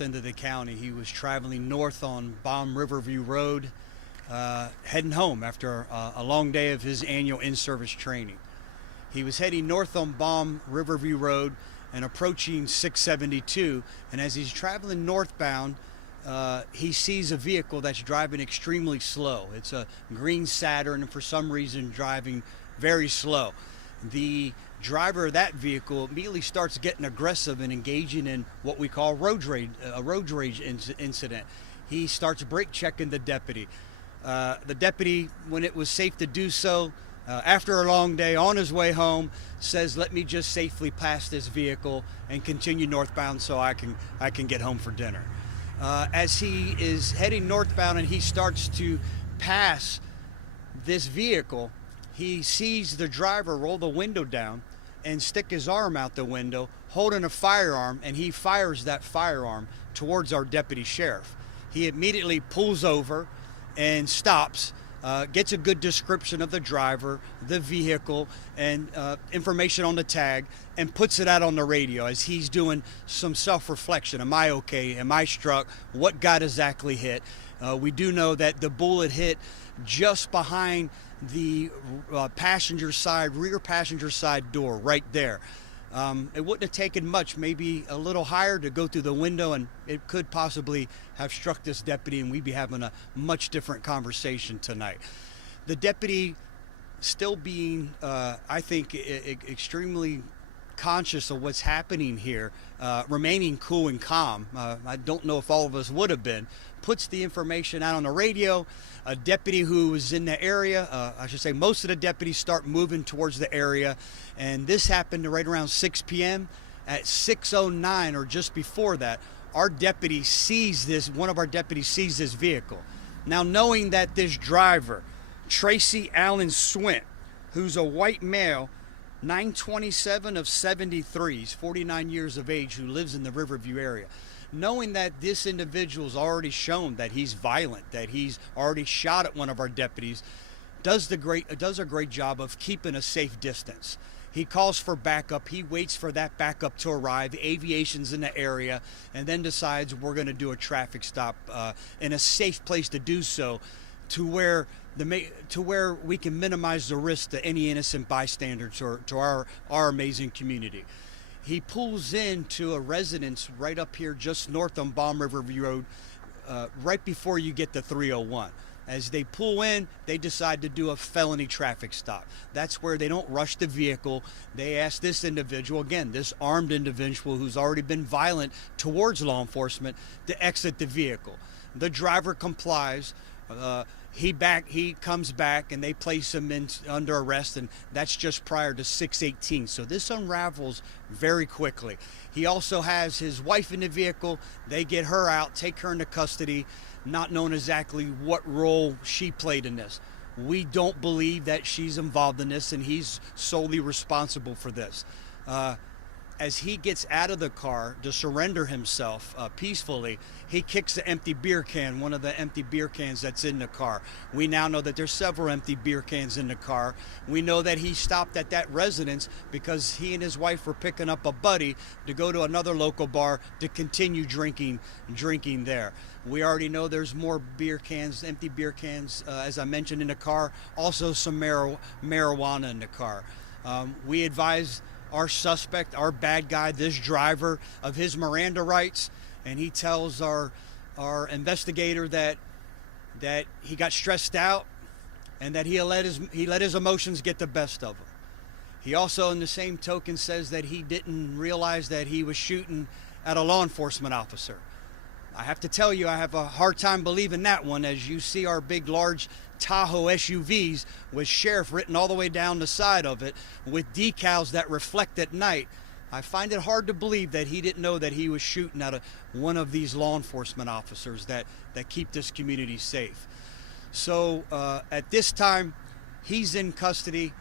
south end of the county. He was traveling north on Balm Riverview Road, heading home after a long day of his annual in-service training. He was heading north on Balm Riverview Road and approaching 672, and as he's traveling northbound, he sees a vehicle that's driving extremely slow. It's a green Saturn, and for some reason driving very slow. The driver of that vehicle immediately starts getting aggressive and engaging in what we call a road rage incident. He starts brake checking the deputy. The deputy, when it was safe to do so, after a long day on his way home, says, "Let me just safely pass this vehicle and continue northbound so I can get home for dinner." As he is heading northbound and he starts to pass this vehicle, he sees the driver roll the window down and stick his arm out the window holding a firearm, and he fires that firearm towards our deputy sheriff. He immediately pulls over and stops, gets a good description of the driver, the vehicle, and information on the tag, and puts it out on the radio as he's doing some self-reflection. Am I okay? Am I struck? What got exactly hit? We do know that the bullet hit just behind the rear passenger side door right there. It wouldn't have taken much, maybe a little higher, to go through the window, and it could possibly have struck this deputy, and we'd be having a much different conversation tonight. The deputy, still being, I think, extremely conscious of what's happening here, remaining cool and calm. I don't know if all of us would have been. Puts the information out on the radio. A deputy who was in the area, I should say most of the deputies start moving towards the area, and this happened right around 6 p.m. At 6:09, or just before that, one of our deputies sees this vehicle. Now, knowing that this driver, Tracy Allen Swint, who's a white male, 927 of 73, he's 49 years of age, who lives in the Riverview area. Knowing that this individual's already shown that he's violent, that he's already shot at one of our deputies, does a great job of keeping a safe distance. He calls for backup. He waits for that backup to arrive. Aviation's in the area, and then decides we're going to do a traffic stop in a safe place to do so, to where we can minimize the risk to any innocent bystanders or to our amazing community. He pulls into a residence right up here just north on Balm Riverview Road, right before you get to 301. As they pull in, they decide to do a felony traffic stop. That's where they don't rush the vehicle. They ask this individual, again, this armed individual who's already been violent towards law enforcement, to exit the vehicle. The driver complies. He comes back, and they place him under arrest, and that's just prior to 6:18. So this unravels very quickly. He also has his wife in the vehicle. They get her out, take her into custody, not knowing exactly what role she played in this. We don't believe that she's involved in this, and he's solely responsible for this. As he gets out of the car to surrender himself peacefully, he kicks the empty beer can, one of the empty beer cans that's in the car. We now know that there's several empty beer cans in the car. We know that he stopped at that residence because he and his wife were picking up a buddy to go to another local bar to continue drinking there. We already know there's more beer cans, empty beer cans, as I mentioned, in the car. Also some marijuana in the car. We advise our suspect, our bad guy, this driver, of his Miranda rights, and he tells our investigator that he got stressed out and that he let his emotions get the best of him. He also, in the same token, says that he didn't realize that he was shooting at a law enforcement officer. I have to tell you, I have a hard time believing that one, as you see our big, large Tahoe SUVs with sheriff written all the way down the side of it with decals that reflect at night. I find it hard to believe that he didn't know that he was shooting at one of these law enforcement officers that keep this community safe. So at this time, he's in custody.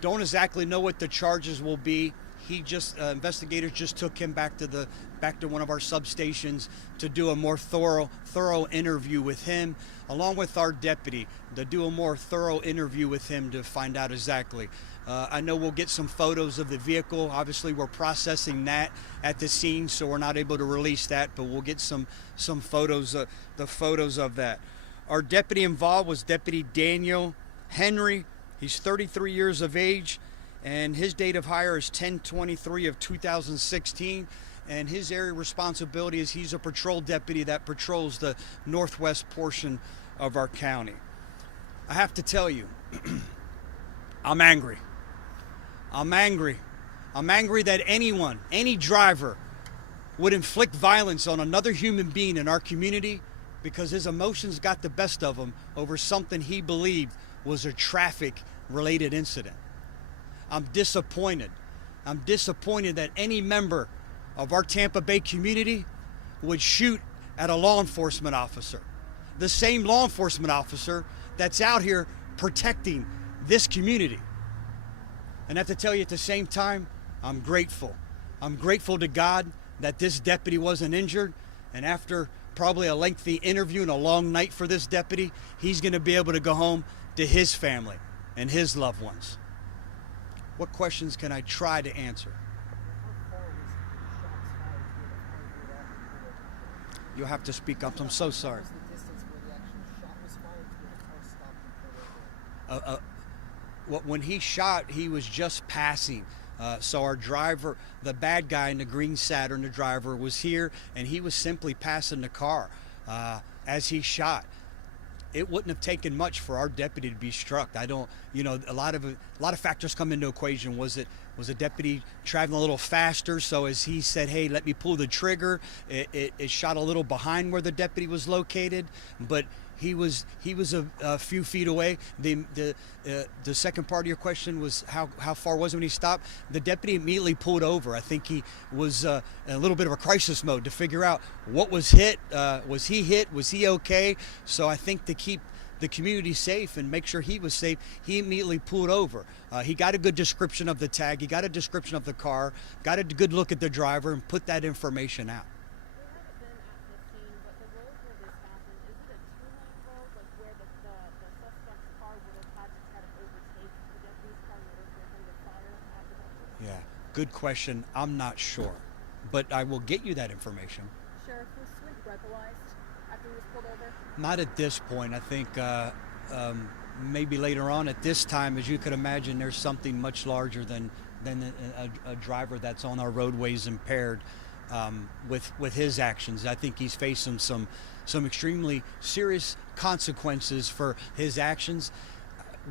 Don't exactly know what the charges will be. Investigators just took him back to one of our substations to do a more thorough interview with him, along with our deputy, to do a more thorough interview with him to find out exactly I know we'll get some photos of the vehicle. Obviously, we're processing that at the scene, so we're not able to release that, but we'll get some photos, the photos of that. Our deputy involved was Deputy Daniel Henry. He's 33 years of age, and his date of hire is 10/23 of 2016. And his area of responsibility is he's a patrol deputy that patrols the northwest portion of our county. I have to tell you, I'm angry. I'm angry. I'm angry that anyone, any driver, would inflict violence on another human being in our community because his emotions got the best of him over something he believed was a traffic-related incident. I'm disappointed. I'm disappointed that any member of our Tampa Bay community would shoot at a law enforcement officer. The same law enforcement officer that's out here protecting this community. And I have to tell you at the same time, I'm grateful. I'm grateful to God that this deputy wasn't injured. And after probably a lengthy interview and a long night for this deputy, he's going to be able to go home to his family and his loved ones. What questions can I try to answer? You'll have to speak up. I'm so sorry. When he shot, he was just passing. So our driver, the bad guy in the green Saturn, the driver, was here, and he was simply passing the car as he shot. It wouldn't have taken much for our deputy to be struck. I don't, a lot of factors come into equation. Was a deputy traveling a little faster? So as he said, "Hey, let me pull the trigger," it shot a little behind where the deputy was located, but he was a few feet away. The second part of your question was how far was it when he stopped? The deputy immediately pulled over. I think he was in a little bit of a crisis mode to figure out what was hit. Was he hit? Was he okay? So I think to keep the community safe and make sure he was safe, he immediately pulled over. He got a good description of the tag. He got a description of the car, got a good look at the driver, and put that information out. Yeah, good question. I'm not sure, but I will get you that information. Sheriff, was Swig breathalyzed after he was pulled over? Not at this point. I think maybe later on. At this time, as you could imagine, there's something much larger than a driver that's on our roadways impaired with his actions. I think he's facing some extremely serious consequences for his actions.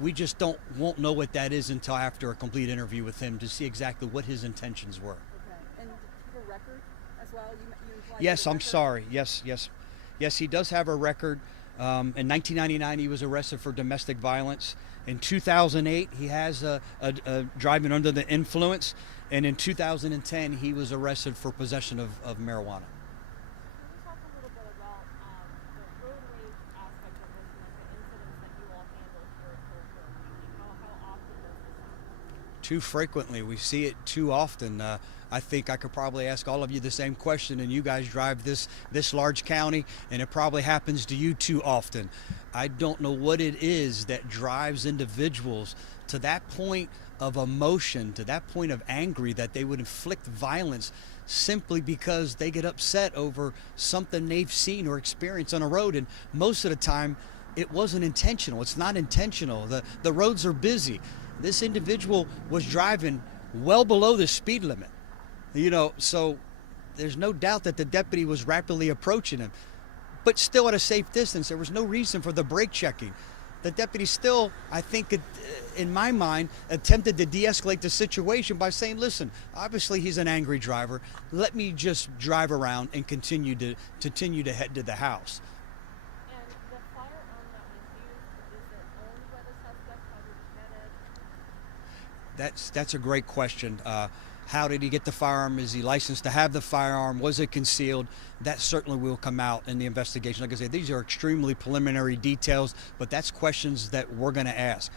We just won't know what that is until after a complete interview with him to see exactly what his intentions were. Okay. And do you have a record as well? Yes, I'm sorry. Yes, he does have a record. In 1999, he was arrested for domestic violence. In 2008, he has a driving under the influence. And in 2010, he was arrested for possession of marijuana. Can you talk a little bit about the roadways aspect of this and the incidents that you all handle here at Hillsborough? How often does this happen? Too frequently. We see it too often. I think I could probably ask all of you the same question, and you guys drive this large county, and it probably happens to you too often. I don't know what it is that drives individuals to that point of emotion, to that point of angry, that they would inflict violence simply because they get upset over something they've seen or experienced on a road. And most of the time, it wasn't intentional. It's not intentional. The roads are busy. This individual was driving well below the speed limit. So there's no doubt that the deputy was rapidly approaching him, but still at a safe distance. There was no reason for the brake checking. The deputy still, I think, in my mind, attempted to de-escalate the situation by saying, "Listen, obviously he's an angry driver. Let me just drive around and continue to head to the house." And the firearm that was used, is it owned by the suspect? How did he get it? That's a great question. How did he get the firearm? Is he licensed to have the firearm? Was it concealed? That certainly will come out in the investigation. Like I said, these are extremely preliminary details, but that's questions that we're going to ask.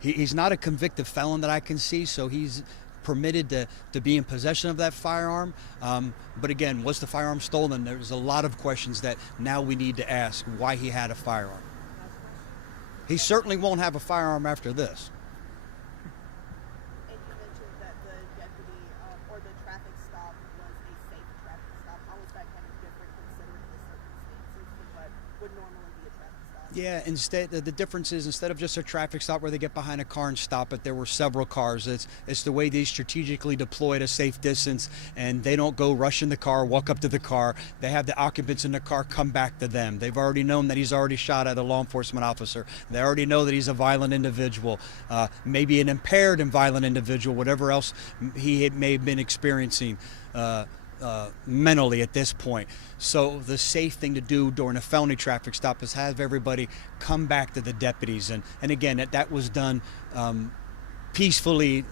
He's not a convicted felon that I can see, so he's permitted to be in possession of that firearm. But again, was the firearm stolen? There's a lot of questions that now we need to ask why he had a firearm. He certainly won't have a firearm after this. would normally be a traffic stop. Yeah, instead the difference is instead of just a traffic stop where they get behind a car and stop it, there were several cars. It's the way they strategically deploy at a safe distance, and they don't go rush in the car, walk up to the car. They have the occupants in the car come back to them. They've already known that he's already shot at a law enforcement officer. They already know that he's a violent individual, maybe an impaired and violent individual, whatever else may have been experiencing. Mentally at this point. So the safe thing to do during a felony traffic stop is have everybody come back to the deputies, and again that was done peacefully,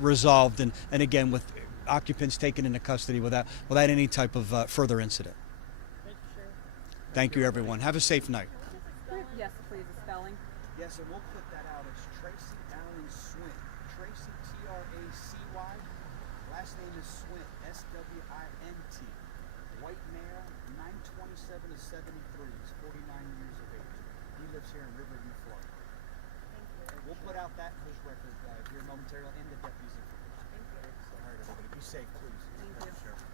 resolved, and again with occupants taken into custody without any type of further incident. Thank you, Sheriff. Thank you, everyone. Have a safe night. Yes, please, the spelling. Yes, and we'll put that out. It's Tracy Allen Swint. Tracy, Tracy. Last name is Swint, Swint. White male, 927 to 73. He's 49 years of age. He lives here in Riverview, Florida. Thank you. We'll put out that his record here momentarily, and the deputies' information. Thank you. All right, everybody, be safe, please. Thank you. Sheriff.